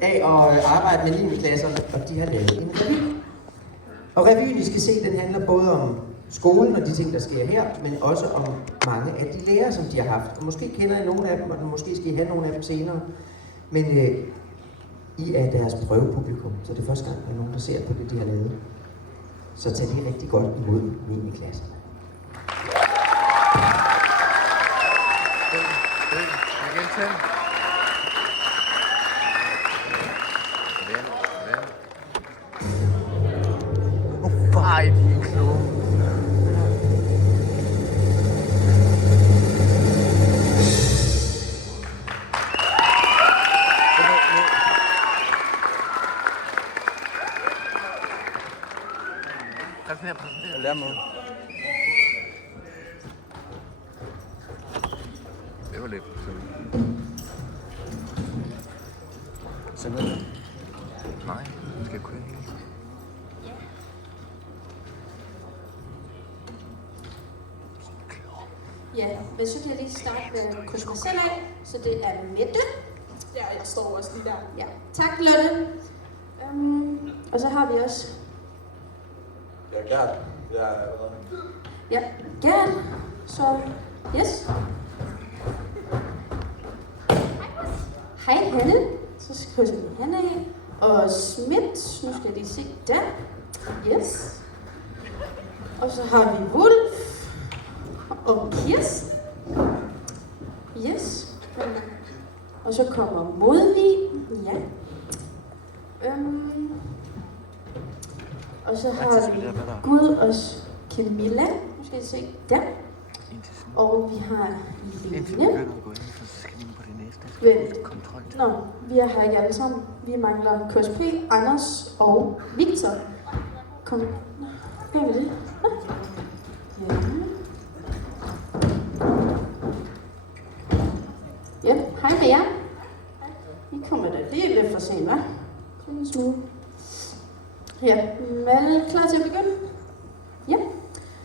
af at arbejde med 9. klasserne, og de har lavet en revy. Og revyen, I skal se, den handler både om skolen og de ting, der sker her, men også om mange af de lærere, som de har haft. Og måske kender I nogle af dem, og måske skal I have nogle af dem senere. Men I er deres prøvepublikum, så det er første gang, der er nogen, der ser på det, de har lavet. Så tag det rigtig godt imod 9. klasse. Ej, din klub. Kan du præsentere? Lær mig. Det var lidt. Så hvad? Nej, du skal køre hele. Ja, men så kan jeg lige starte med at krydse mig selv af. Så det er Mette. Ja, jeg står også lige der. Ja, tak Lotte. Og så har vi også... Jeg er Gert. Ja, Gert. Så, yes. Hej Hanne. Så krydser vi Hanne af. Og Schmidt. Nu skal jeg lige se der. Yes. Og så har vi Wolf. Og Kirsten. Yes. Og så kommer Modvig. Ja. Og så har vi Gud og Camilla. Nu skal I se der. Og vi har Line. Vent. Nå, vi er her ikke alle sammen. Vi mangler KSP, Anders og Victor. Kom. Hvem er det? Nå. Ja. Ja, hej med jer. I kommer da lige lidt for sent, hva'? Sådan en smule. Ja, er I klar til at begynde? Ja.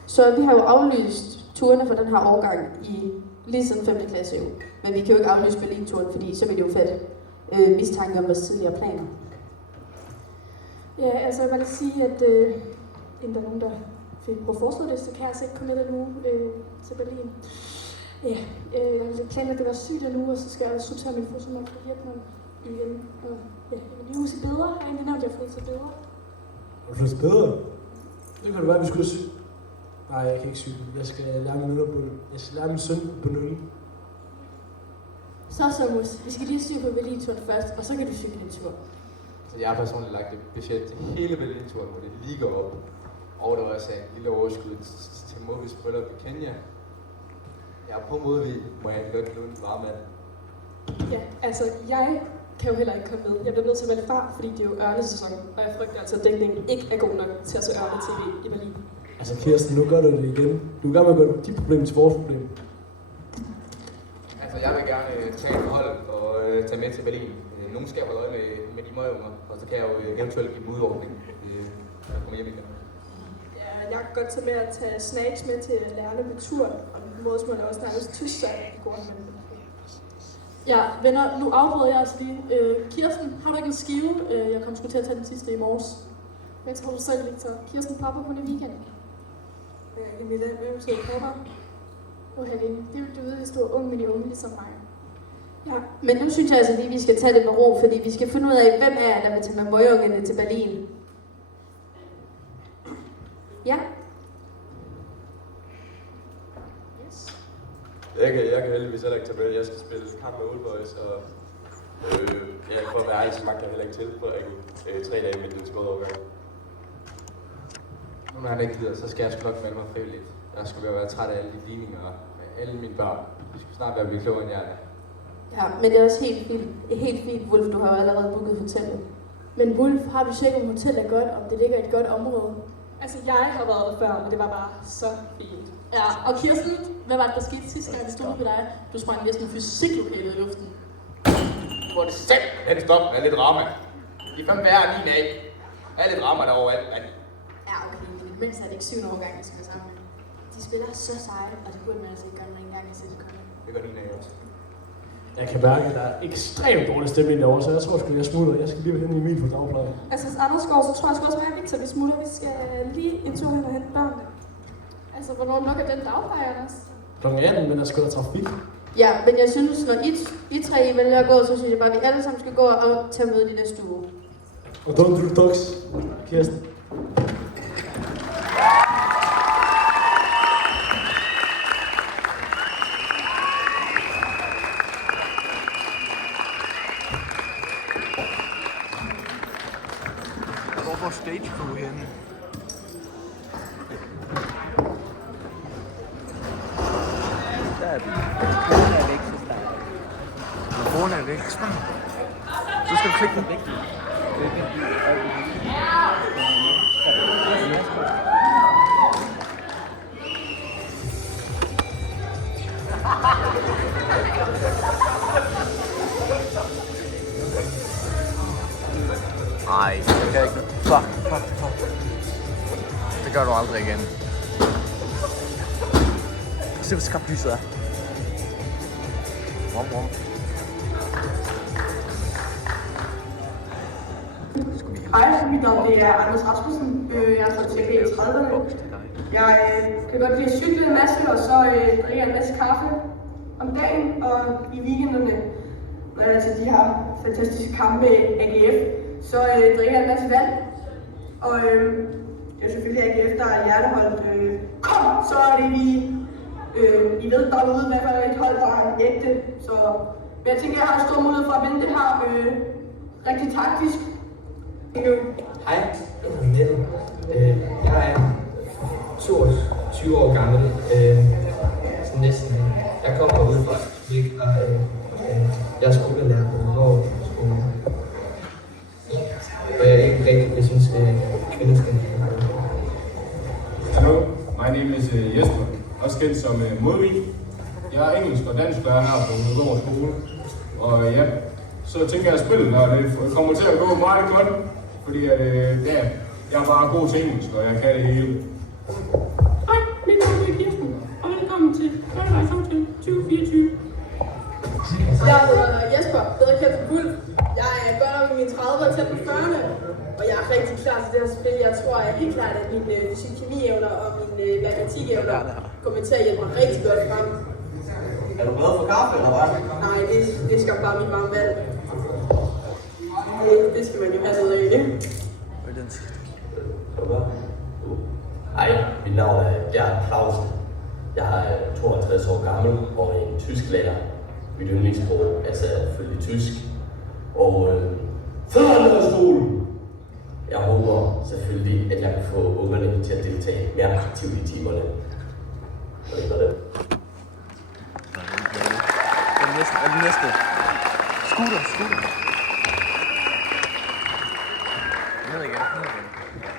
Så vi har jo aflyst turene for den her årgang i lige siden 5. klasse jo. Men vi kan jo ikke aflyse Berlin-turen, fordi så vil det jo fatte mistanke om vores tidligere planer. Ja, altså jeg vil bare lige sige, at inden der er nogen, der fik på foreslået det, så kan jeg altså ikke komme med den uge til Berlin. Ja, jeg havde planlagt, at det var sygt den uge, og så skal jeg sortere min fotomap fra Vietnam igen. Og ja, jeg vil lige huske bedre. Jeg har egentlig nævnt, at jeg har fået til bedre. Har du fået bedre? Det kan det være, at vi skulle syge. Nej, jeg kan ikke syge. Jeg skal lære min nuller på det. Jeg skal lære min søn på nullen. Så Mus, vi skal lige styre på Berlin-turen først, og så kan du cykle en tur. Så jeg har personligt lagt et budget til hele Berlin-turen, hvor det lige går op. Og der var også en lille overskud til Modvigs bryllup i Kenya. Jeg er på Modvig, må jeg godt låne en varmand. Ja, altså jeg kan jo heller ikke komme med. Jeg bliver nødt til at vælge fra, fordi det er jo ørnesæson, og jeg frygter altså, at dækningen ikke er god nok til at se ørne-tv i Berlin. Altså Kirsten, nu gør du det igen. Du er i gang med at gøre dit problem til vores problem. Altså jeg vil gerne tage et hold og tage med til Berlin. Nogen skal holde øje med de møgunger, og så kan jeg jo eventuelt give dem udordning, når jeg kommer hjem igen. Ja, jeg kan godt tage med at tage snacks med til lærerne på tur, og modersmål er også nærmest tysk, så det går med. Ja, venner, nu afbryder jeg altså lige. Kirsten, har du ikke en skive? Jeg kom sgu til at tage den sidste i morges. Hvad tror du selv, Victor? Kirsten popper på den weekend. Emilia, hvad betyder popper? Halene, det vil du vide, hvis du er ung, men de unge ligesom mig. Ja, men nu synes jeg altså lige, vi skal tage det med ro, fordi vi skal finde ud af, hvem er der vil tage med møgungerne til Berlin. Ja. Yes. Jeg kan heldigvis heller ikke tage med. Jeg skal spille kamp med Old Boys, og for at være ærlig, så magter jeg heller ikke tilbringe 3 dage med den skåde overgang. Nu når han ikke gider, så skal jeg sgu nok melde mig frivilligt. Jeg skulle være træt af alle de ligninger og alle mine børn. De skal snart være blive klogere end jeg er. Ja, men det er også helt fint, Wolf, du har jo allerede booket hotellet. Men Wolf, har du tjekket, om hotellet er godt, om det ligger i et godt område? Altså, jeg har været der før, og det var bare så fint. Ja, og Kirsten, hvad var det, der skete sidste gang, vi stod på dig? Du sprang næsten fysiklokalet i luften. Nu er det simpelthen stop med lidt drama. De er fandme værre end af. Alle drama der overalt, mand. Ja, okay, men imens er det ikke 7. årgang, vi skal være sammen med. De spiller så seje, og det burde man altså ikke gøre, når en gang i sætte kommer. Det gør din af også. Jeg kan mærke, at der er ekstremt dårlig stemning derovre, så jeg tror sgu, jeg smutter. Jeg skal lige hente Emil fra dagplejen. Altså, hvis Anders går, så tror jeg sgu også, at Victor, vi smutter. Vi skal lige en tur hen og hente børnene. Altså, hvornår lukker den dagpleje, Anders? Klokken 18, men der skal der trafik. Ja, men jeg synes, når I tre vælger at gå, så synes jeg bare, at vi alle sammen skal gå og tage møde i næste uge. Og don't do drugs, Kirsten. Hvor var stage crew henne? Der er vi. Mikrofonen er væk, så starter vi. Mikrofonen er væk. Så skal du klikke den væk. Ej, det kan jeg ikke. Fuck. Det gør du aldrig igen. Se, hvor skarpt lyset er. Rom. Hej, mit navn er Anders Rasmussen. Jeg er fra TB i 30'erne. Jeg kan godt lide at cykle en masse, og så drikker jeg en masse kaffe om dagen, og i weekenderne, når jeg er til de her fantastiske kampe med AGF, så drikker jeg en masse vand. Og det er selvfølgelig AGF, der er hjerteholdt. Kom, så er det I ved derude, hvad for et hold, der er ægte. Så men jeg tænker, jeg har en stor mulighed for at vinde det her rigtig taktisk. Hej, jeg hedder Mette. Jeg er 22 år gammel. Så næsten. Jeg kommer ud fra Svík, og jeg er skolelærer på Norge skole. Og jeg er ikke rigtig, jeg synes, kvinder skal have det. Hello, my name is Jesper, også kendt som Modvig. Jeg er engelsk og dansk lærer her på Udgård skole. Og ja, så tænker jeg at spille, og det kommer til at gå meget godt. Fordi jeg er bare god til engelsk, og jeg kan det hele. Hej, mit navn er Kirsten, og velkommen til Grønvej Samtale 2024. Jeg hedder Jesper, bedre kendt som Guld. Jeg er godt om i mine 30'ere tæt på 40'erne, og jeg er rigtig klar til det her spil. Jeg tror, jeg er helt klart, at mine fysik-kemi-evner og mine matematik-evner kommer til at hjælpe mig rigtig godt frem. Er du bedre for kaffe, eller hvad? Nej, det skal bare mit varme vand. Det skal man jo have noget af, ikke? Hej, mit navn er Gert Clausen. Jeg er 52 år gammel og en tysklærer. Mit yndlingssprog er selvfølgelig tysk. Og Fædrelandsskolen! Jeg håber selvfølgelig, at jeg kan få ungerne til at deltage mere aktivt i timerne. Og det var det. Den næste. Scooter. Ned igen.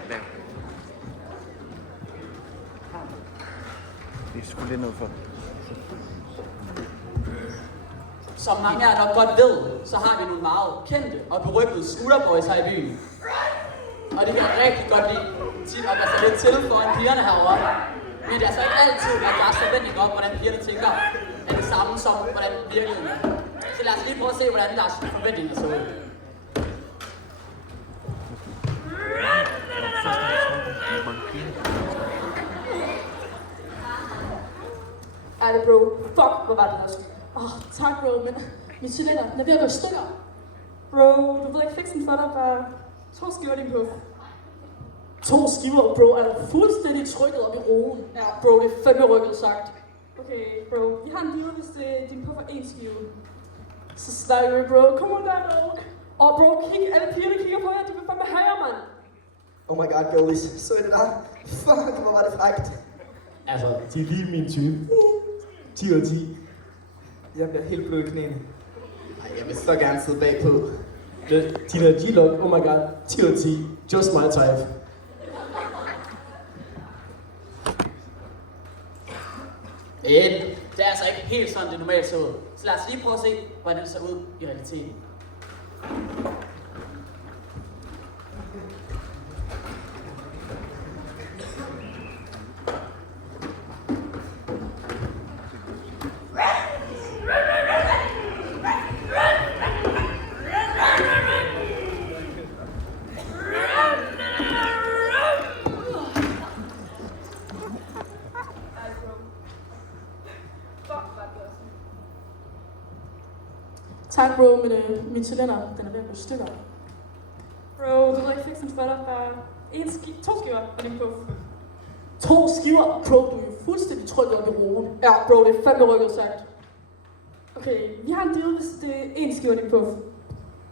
Der. Det er sgu lidt noget for. Som mange af jer nok godt ved, så har vi nogle meget kendte og berygtede scooterboys her i byen. Og det kan jeg rigtig godt lide tit at være så lidt til foran pigerne herovre. Men det er altså ikke altid, at der er forventning om, hvordan pigerne tænker, er det samme som, hvordan virkeligheden er. Så lad os lige prøve at se, hvordan deres forventninger så ud. Er det, bro? Fuck, hvor var det også. Tak, bro, men min cylinder, den er ved at gå i stykker. Bro, du ved ikke fikse den for dig, bare 2 skiver din puff. 2 skiver, bro, er du fuldstændig trykket op i roen. Ja, bro, det er fandme rykket sagt. Okay, bro, vi har en deal, hvis din puff er 1 skive. Så snakker vi, bro. Kom on der, bro. Og bro, alle pigerne kigger på jer, de vil fandme have jer, mand. Oh my god, girlies. Så er det der. Fuck, hvor var det frækt. Altså, de er lige min type. 10 ud af 10. Jeg bliver helt blød i knæene. Ej, jeg vil så gerne sidde bagpå. De der G-Log, oh my god, 10 ud af 10. Just my type. Det er altså ikke helt sådan, det normalt ser ud. Så lad os lige prøve at se, hvordan det ser ud i realiteten. Tak, bro. Min cylinder, den er ved at gå i stykker. Bro, du ved ikke fik sådan en spotter, bare 2 skiver af din puff. 2 skiver? Bro, du er jo fuldstændig trykket op i roen. Ja, bro, det er fandme rykket sagt. Okay, vi har en deal, hvis det er 1 skiver af din puff.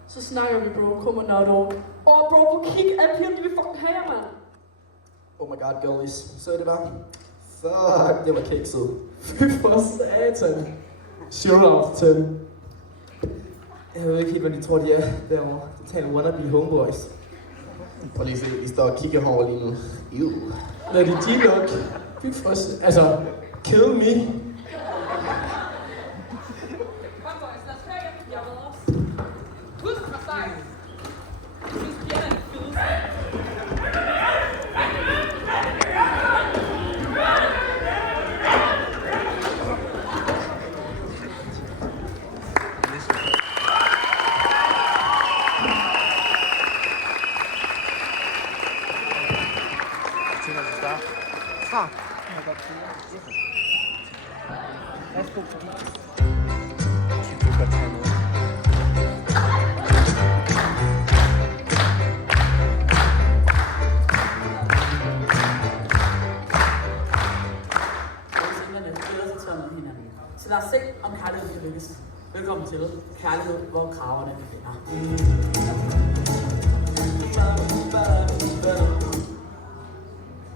Så snakker vi, bro. Kom og not all. Bro, på kig af pigerne, de vil fucking have jer, mand. Oh my god, girlies. Så det var. Fuck, det var kikset. Fy for satan. Shootout til. Jeg ved ikke helt, hvad de tror, de er derovre. Totale wannabe homeboys. Prøv lige at se, de står og kigger herovre lige nu. Ew. Lad de G-Lock. Fy for altså, kill me. Så lad os se, om kærlighed kan lykkes. Velkommen til Kærlighed, hvor kraverne finder.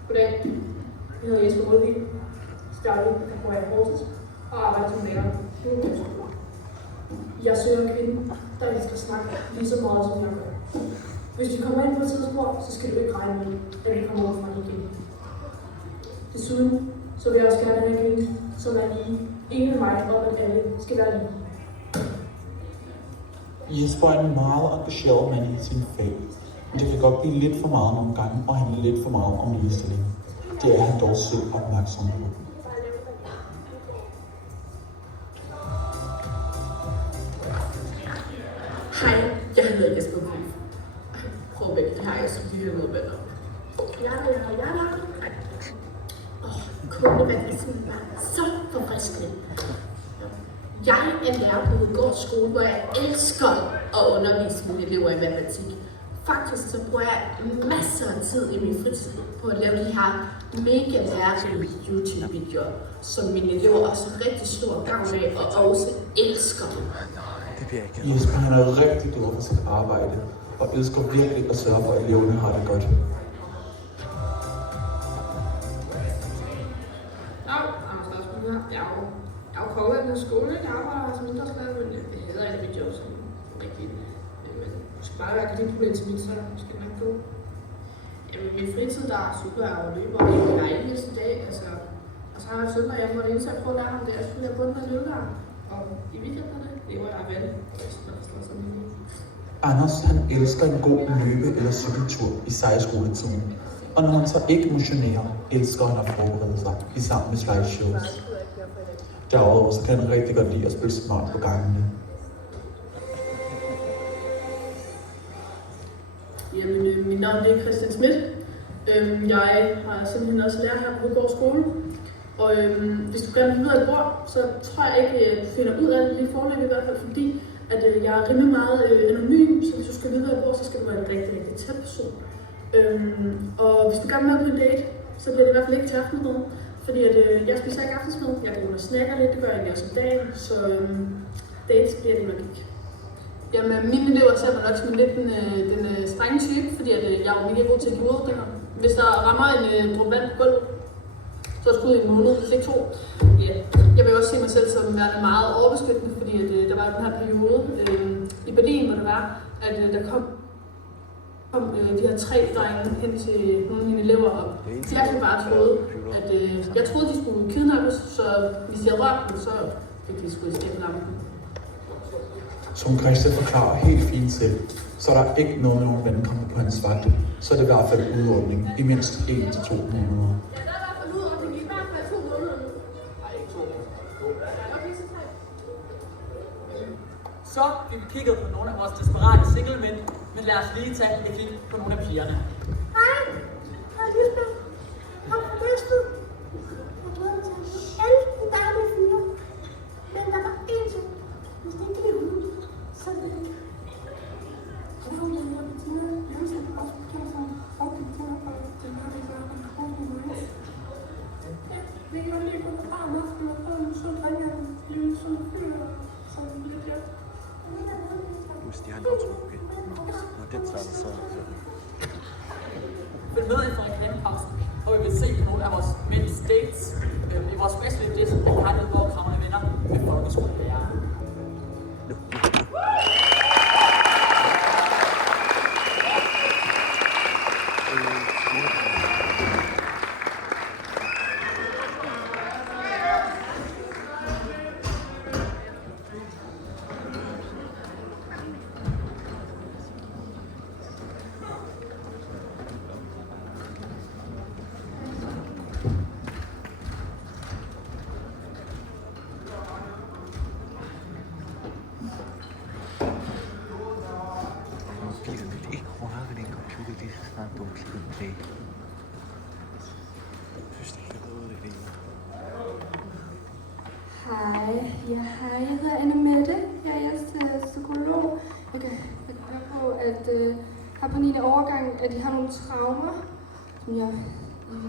Goddag. Jeg hedder Jesper Rødvig. Startede på Horsens og arbejder som lærer. Jeg søger en kvinde, der ikke skal snakke lige så meget, som jeg gør. Hvis du kommer ind på et tidspunkt, så skal du ikke regne med, at vi kommer ud fra igen. Desuden så vil jeg også gerne have en kvinde, som er lige enig med mig om, at alle skal være lige. Jesper er en meget engageret mand i sin fag, men det kan godt blive lidt for meget nogle gange og handle lidt for meget om ligestilling. Det er han dog selv opmærksom på. Hej, jeg hedder Jesper Rødvig. Prøv væk, det har jeg så lige noget med dig. Kundemagasinet var så forfriskende. Jeg er lærer på Udgårds skole, hvor jeg elsker at undervise mine elever i matematik. Faktisk så bruger jeg masser af tid i min fritid på at lave de her mega lærerige YouTube-videoer, som mine elever også har rigtig stor gang med og også elsker. Jesper han er rigtig glad for sit arbejde og elsker virkelig at sørge for, at eleverne har det godt. Jeg er jo kommet af den skole, jeg arbejder som idrætslærer, men jeg hader ikke mit job som rigtigt. Men jeg skal bare være akademiproblem til mit, så skal det nok gå. Jamen, min fritid, der er super, jeg løber hver eneste dag, altså. Og så har jeg søndag hjemme, og det eneste, jeg prøver at lære ham, det er at spille bundet med løbere. Og i weekenderne lever jeg af vand, og jeg slår sådan noget. Anders han elsker en god løbe- eller cykeltur i sejskoletiden. Og når han så ikke motionerer, elsker han at forberede sig i sammen med slideshows. Derudover så kan han rigtig godt lide at spille smart på gangene. Jamen, mit navn er Christian Schmidt. Jeg har simpelthen også lærer her på Udgårds skole. Og hvis du gerne vil videre et bord, så tror jeg ikke, du finder ud af det lige forløb i hvert fald, fordi at jeg er rimelig meget anonym, så hvis du skal videre et bord, så skal du være en rigtig, rigtig tæt person. Og hvis du gerne vil med på en date, så bliver det i hvert fald ikke til aftensmad, fordi at, jeg spiser ikke aftensmad. Jeg går og snakker lidt, det gør jeg også om dagen, så dates bliver det nok ikke. Jamen, mine elever ser mig nok som lidt den strenge type, fordi at, jeg er jo mega god til at give ud. Hvis der rammer en dråbe vand på gulvet, så er jeg skudt i en måned, hvis ikke 2. Ja. Jeg vil også se mig selv som værende meget overbeskyttende, fordi at, der var den her periode i Berlin, hvor det var, at der kom de her 3 drenge hen til nogle af mine elever op. Så jeg kunne bare troede, at jeg troede, de skulle kidnappes, så hvis de havde rørt dem, så fik de sgu i skæblampen. Som Christian forklarer helt fint selv, så er der ikke noget med nogen vandkammer på hans vagt, så er det i hvert fald udordning i mindst 1 til 2 måneder. Så fik vi kigget på nogle af vores desperate singlemænd, men lad os lige tage et kig på nogle af pigerne. Hej, hej Lisbeth. Kom fra Næstved. Jeg glæder mig til alle de dejlige fyre. Men der var én ting. Hvis det ikke er hun, Følg med efter reklamepausen, hvor vi vil se nogle af vores mænds dates i vores special edition, hvor vi har lidt hvor kravende venner med folkeskolelærere. Hej, hej, jeg hedder Anne-Mette. Jeg er jeres psykolog. Jeg kan høre på, at her på 9. årgang, at I har nogle traumer, som jeg vil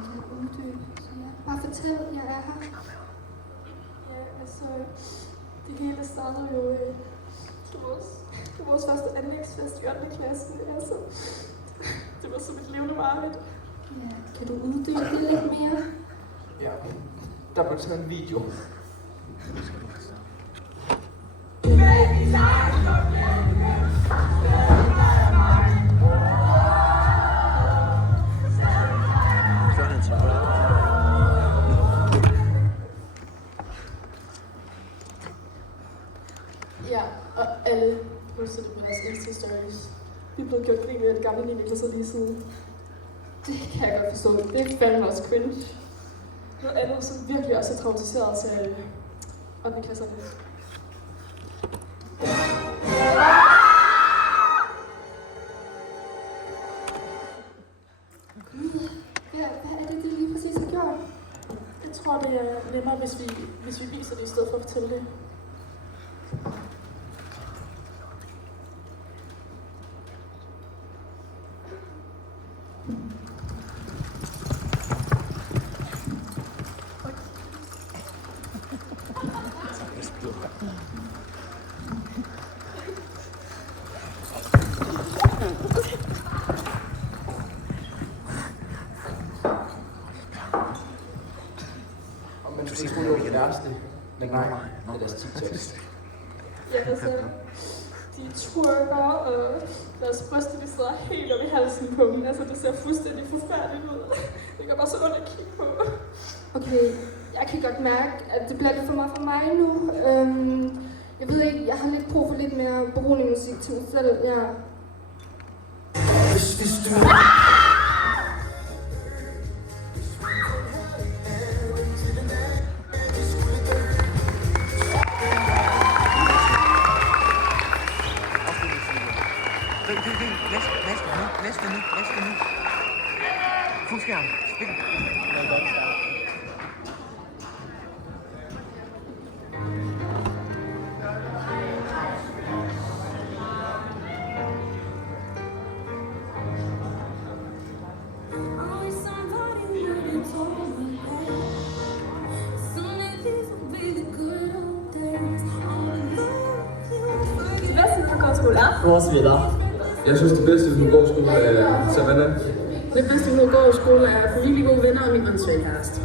uddybe. Så jeg bare fortæl, jeg er her. Ja, altså, det hele startede jo til vores første anlægsfest i 8. klasse. Altså, det var som et levende mareridt. Ja, kan du uddybe det lidt mere? Ja, der blev taget en video. Ja, og alle postede det på deres Insta-stories. Vi er blevet gjort grin med, at gamle 9. klasser lige siden. Det kan jeg godt forstå. Det er fandme også cringe. Noget andet, som virkelig også er traumatiseret os af 8. klasserne. Gud, hvad er det, de lige præcis har gjort? Jeg tror, det er nemmere, hvis vi viser det i stedet for at fortælle det. Men det skulle jo det værste. Men nej, det er deres TikToks. Ja, altså, de twerker, og deres bryster, de sidder helt op i halsen på dem. Altså, det ser fuldstændig forfærdeligt ud. Det gør bare så ondt at kigge på. Okay, jeg kan godt mærke, at det bliver lidt for meget for mig nu. Jeg ved ikke, jeg har lidt brug for lidt mere beroligende musik til mig selv. Hvis du... Næste nu. Fuldskærm. Spil. Vores venner. Jeg synes, det bedste ved Middelgård skole er Savannah. Det bedste ved Middelgård skole er at få virkelig gode venner og min åndssvage kæreste.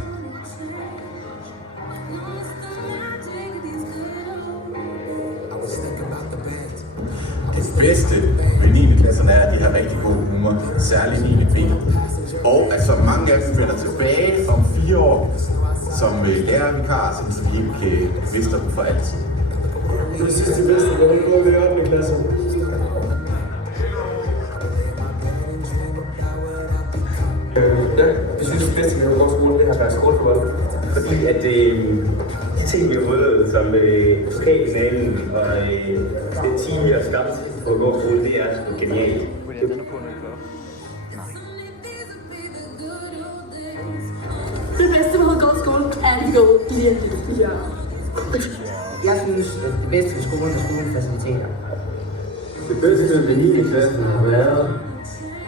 Det bedste ved 9. klasserne er, at de har rigtig god humor, særligt 9. B. Og at så mange af dem vender tilbage om 4 år som lærervikar, så de ikke kan miste dem for altid. Jeg synes, det bedste ved 8. klasse. Ja, jeg synes, det bedste ved vores skole, det har været skolefodbold. Fordi at de ting, vi har fået som pokalfinalen og det team, vi har skabt på vores skole, det er genialt. Det bedste ved Middelgård skole er, at vi går lige af det. Ja. Jeg synes, at det bedste ved skolen er skolefaciliteter. Det bedste ved 9. klassen har været,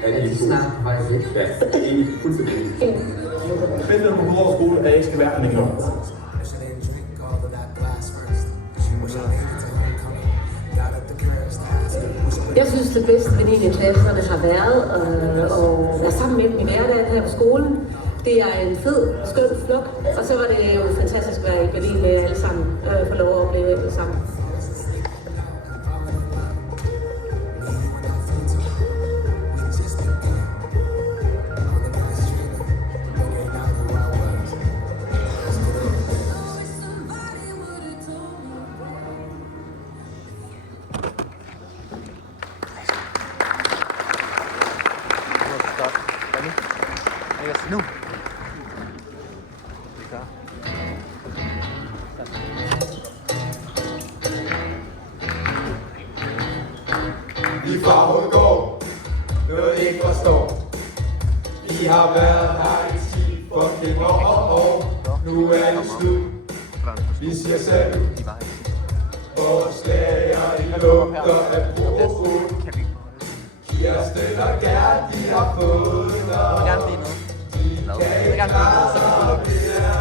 at I snart på vej væk. Ja, egentlig fuldstændig. Det bedste ved Middelgård skole er, at jeg ikke skal være her længere. Got up the courage to ask her, whisper Jeg synes, det bedste ved 9. klasserne har været at være sammen med dem i hverdagen her på skolen. Det er en fed, skøn flok, og så var det jo fantastisk at være i Berlin med alle sammen, få lov at opleve det sammen. Nu. Vi fra Hovedgård, noget ikke forstår. Vi har været her i 10 fucking år. Nu er det slut. Vi siger salut. Vores lager i lugter af brug. Kirsten og Gert, de har fået noget. De kan klare det her.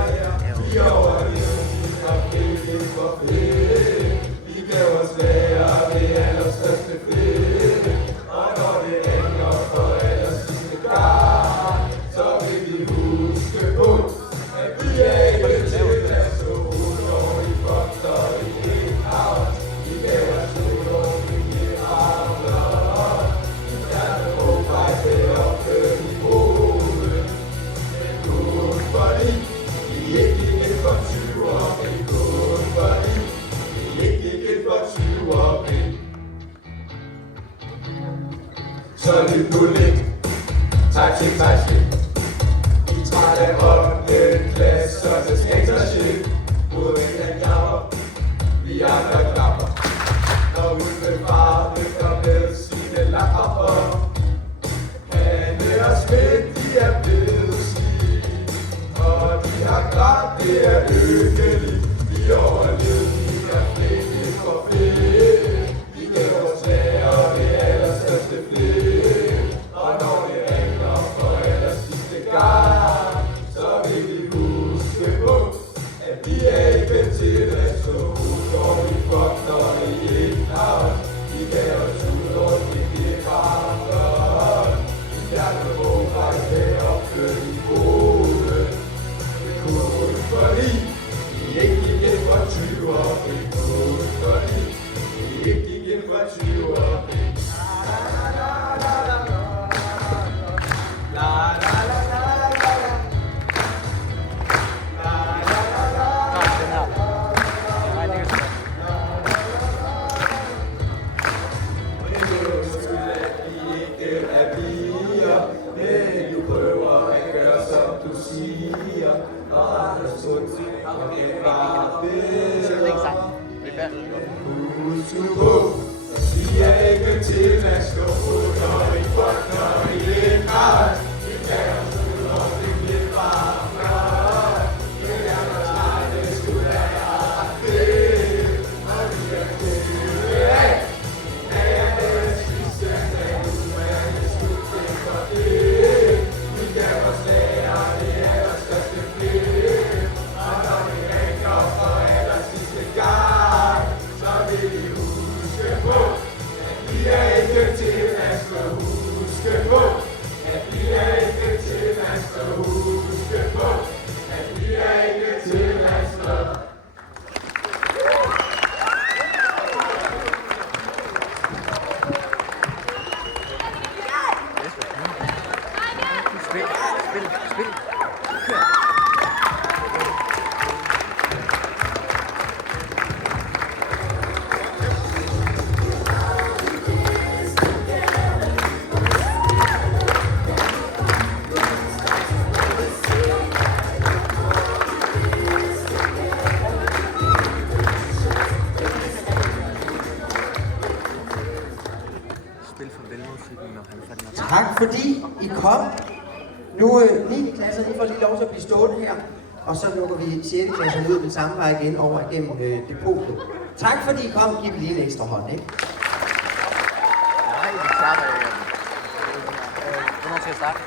Vi overlever, vi har fældet for fedt. Vi gav os lærer det allerstørste fedt. Og når det ender for allersidste gang, så vil vi huske på, at vi ikke til at så når vi fuckter i et hav. Vi gav os år, vi giver havner. Vi stærte på vej til at køre i hovedet. Men kun fordi vi ikke gik ind for 20 år. Men kun fordi vi ikke gik ind for 20 år. Så lyt nu lidt. Tak til shit. Vi er træt af 8. klasse, og det skal ikke så shit. Uden at klapper, vi andre klapper. Når ulvefar løfter med sine lapper op. Hanne og Smidt, de er blevet slidt. Og de har klart, det er lykkeligt. Vi overlevede, vi er fældet for fedt. Vi gav os lærer det allerstørste fedt. Og når det ringer for allersidste gang, så vil vi huske på, at vi er ikke til at stå ud, når vi fuckter i et hav. Vi gav os ud, og vi bliver hammer. Vi stærte på vej til at køre i hovedet. Men kun fordi vi ikke gik ind for 20 år. Men kun fordi vi ikke gik ind for 20 år. Vi er ikke til at slå ud, når vi fucker i et hav. Vi kan os ud, når vi bliver varmere. Vi er der snart, det skulle være fedt. Og vi er kede af. Det er det sidste dag, nu er det slut, det for det. Vi kan os lære, det er der største fedt. Og når vi ringer for allersidste gang, så vil vi huske på, at vi er ikke til at slå. Huske på, at vi er ikke til at slå. Huske på, at vi er ikke til at slå. Spil. Tak fordi I kom. Nu 9. klasser, I får lige lov til at blive stående her. Og så lukker vi 6. klasser ud den samme vej igen over igennem depotet. Tak fordi I kom. Giv lige en ekstra hånd, ikke? Nej, vi starter igen. Hvornår skal jeg starte?